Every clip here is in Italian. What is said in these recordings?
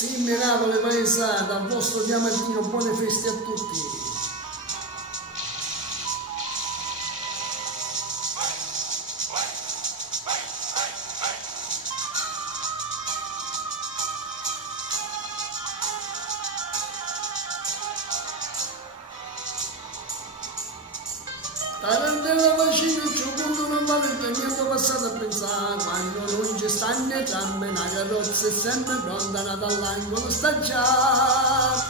Simmi Napoli paesata, al vostro diamantino, buone feste a tutti. Tarantella bacino c'è un punto non vale il tempo passato a pensare quando non ci stanno e trampe una carrozza è sempre pronta dall'angolo sta già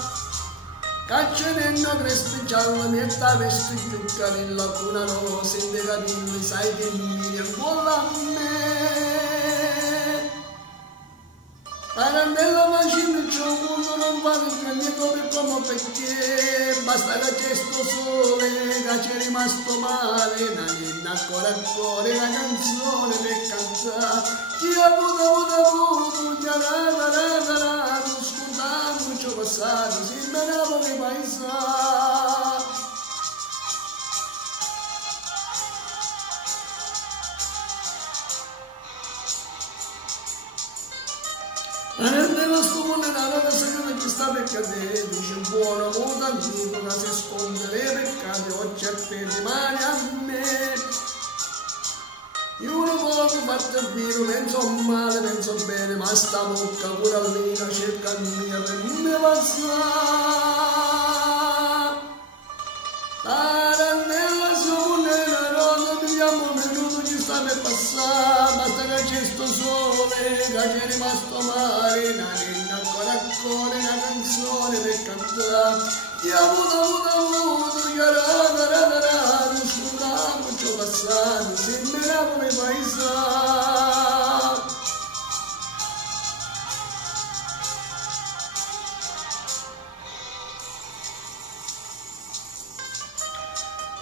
caccianendo crespi giallo metta vesti più carilla una rosa in dei capelli sai che mi ancora a me Tarantella bacino c'è un punto non vale il tempo per come perché basta che c'è sto sole che c'è rimasto male una ninna ancora a cuore la canzone per cantare chi ha avuto non scordando ciò passato si Napoli paesano Tarantella sto vulnerando la seconda che sta per cadere dice buono molto antico che si sconde le peccati oggi a te rimane a me io non poco fatto il vino penso male penso bene ma sta bocca pure all'ina cerca il mio per me passare Tarantella su vulnerando pigliamo un minuto ci sta per passare basta che c'è sto sole che c'è rimasto mare una ninna ancora a cuore una canzone per cantare chi ha avuto chiarata non scordavo ciò passato se me Napoli paesano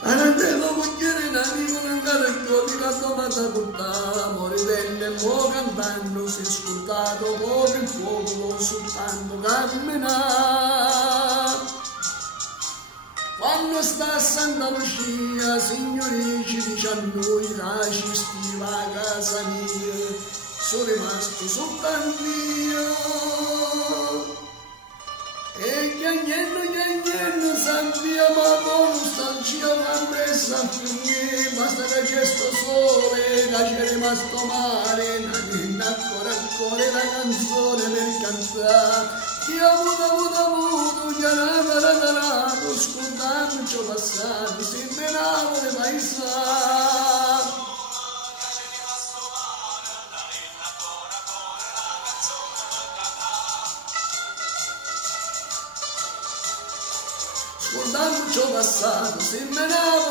Tarantella cucchiere in amico non carico di la domanda portata morirelle mo cantando si è scontato poco il fuoco soltanto camminare quando sta a Santa Lucia signori ci dice a noi che ci stiva a casa mia sono rimasto soltanto io e chiagnendo santia ma non stancia la presa a finire basta che c'è sto sole che c'è rimasto mare una ninna ancora a cuore la canzone per cantare chi ha avuto chiarata scordando ciò passato si me Napoli paesano scordando ciò passato se me Napoli